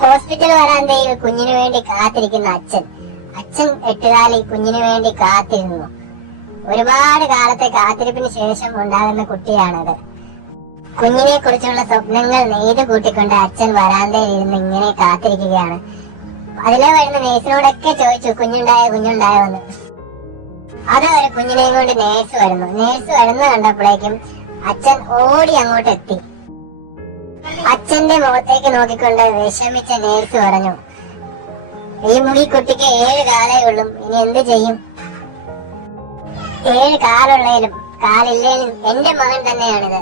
Hospital വരാന്തയിൽ കുഞ്ഞിനു വേണ്ടി കാത്തിരിക്കുന്ന അച്ഛൻ. അച്ഛൻ എട്ടുകാലി കുഞ്ഞിനു വേണ്ടി കാത്തിരുന്നു. ഒരുപാട് കാലത്തെ കാത്തിരിപ്പിന് ശേഷം ഉണ്ടാകുന്ന കുട്ടിയാണത്. കുഞ്ഞിനെ കുറിച്ചുള്ള സ്വപ്നങ്ങൾ നെയ്ത് കൂട്ടിക്കൊണ്ട് അച്ഛൻ വരാന്തയിൽ ഇരുന്ന് ഇങ്ങനെ കാത്തിരിക്കുകയാണ്. അതിലെ വരുന്ന നേഴ്സിനോടൊക്കെ ചോദിച്ചു കുഞ്ഞുണ്ടായോന്ന്. അത് ഒരു കുഞ്ഞിനെയും കൊണ്ട് നേഴ്സ് വരുന്ന കണ്ടപ്പോഴേക്കും അച്ഛൻ ഓടി അങ്ങോട്ട് എത്തി. അച്ഛന്റെ മുഖത്തേക്ക് നോക്കിക്കൊണ്ട് വിഷമിച്ച നേഴ്സ് പറഞ്ഞു, ഈ കുട്ടിക്ക് 7 കാലേ ഉള്ളൂ, ഇനി എന്ത് ചെയ്യും? 7 കാലുള്ളതിലും കാലില്ലേലും എന്റെ മകൻ തന്നെയാണിത്,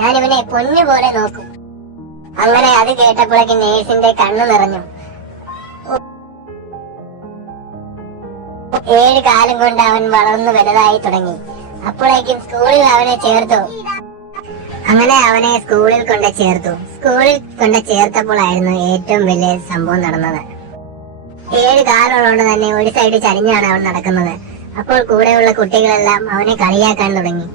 ഞാനിവനെ പൊന്നു പോലെ നോക്കും. അങ്ങനെ അത് കേട്ടപ്പോഴേക്കും നേഴ്സിന്റെ കണ്ണു നിറഞ്ഞു. 7 കാലം കൊണ്ട് അവൻ വളർന്നു വലുതായി തുടങ്ങി. അപ്പോഴേക്കും സ്കൂളിൽ അവനെ ചേർത്തു. അങ്ങനെ അവനെ സ്കൂളിൽ കൊണ്ട് ചേർത്തപ്പോഴായിരുന്നു ഏറ്റവും വലിയ സംഭവം നടന്നത്. 7 കാലുള്ളതുകൊണ്ട് തന്നെ ഒരു സൈഡ് ചരിഞ്ഞാണ് അവൻ നടക്കുന്നത്. അപ്പോൾ കൂടെയുള്ള കുട്ടികളെല്ലാം അവനെ കളിയാക്കാൻ തുടങ്ങി.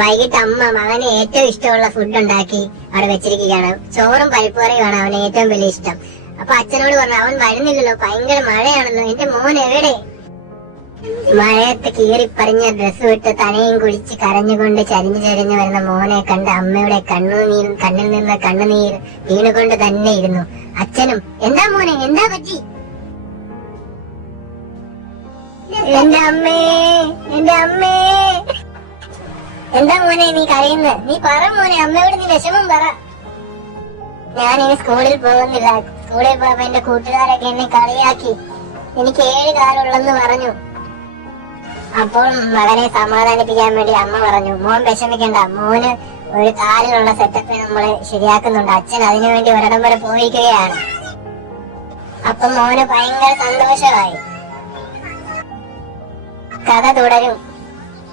വൈകിട്ട് അമ്മ മകന് ഏറ്റവും ഇഷ്ടമുള്ള ഫുഡ് ഉണ്ടാക്കി അവിടെ വെച്ചിരിക്കുകയാണ്. ചോറും പരിപ്പുകറിയുമാണ് അവന് ഏറ്റവും വലിയ ഇഷ്ടം. അപ്പൊ അച്ഛനോട് പറഞ്ഞു, അവൻ വരുന്നില്ലല്ലോ, ഭയങ്കര മഴയാണല്ലോ, എന്റെ മോൻ എവിടെ? മഴയത്ത് കീറിപ്പറിഞ്ഞ ഡ്രസ്സ് വിട്ട് തലയും കുഴിച്ച് കരഞ്ഞുകൊണ്ട് ചരിഞ്ഞു വരുന്ന മോനെ കണ്ട് അമ്മയുടെ കണ്ണിൽ നിന്ന് കണ്ണുനീർ വീണുകൊണ്ട് തന്നെ ഇരുന്നു. അച്ഛനും, എന്താ മോനെ, എന്താ പറ്റി? എന്റെ അമ്മേ, എന്താ മോനെ നീ കരയുന്നത്? നീ പറ മോനെ, അമ്മയോട് നീ വിഷമം പറ. ഞാനിനി സ്കൂളിൽ പോകുന്നില്ല. സ്കൂളിൽ പോയപ്പോ എന്റെ കൂട്ടുകാരൊക്കെ എന്നെ കളിയാക്കി. എനിക്ക് 7 കാലുള്ളെന്ന് പറഞ്ഞു. അപ്പോൾ മകനെ സമാധാനിപ്പിക്കാൻ വേണ്ടി അമ്മ പറഞ്ഞു, മോൻ വിഷമിക്കണ്ട, മോന് ഒരു കാലിനുള്ള സെറ്റപ്പ് നമ്മള് ശരിയാക്കുന്നുണ്ട്. അച്ഛൻ അതിനുവേണ്ടി ഒരിടം വരെ പോയിരിക്കുകയാണ്. അപ്പൊ മോന് ഭയങ്കര സന്തോഷമായി. കഥ തുടരും.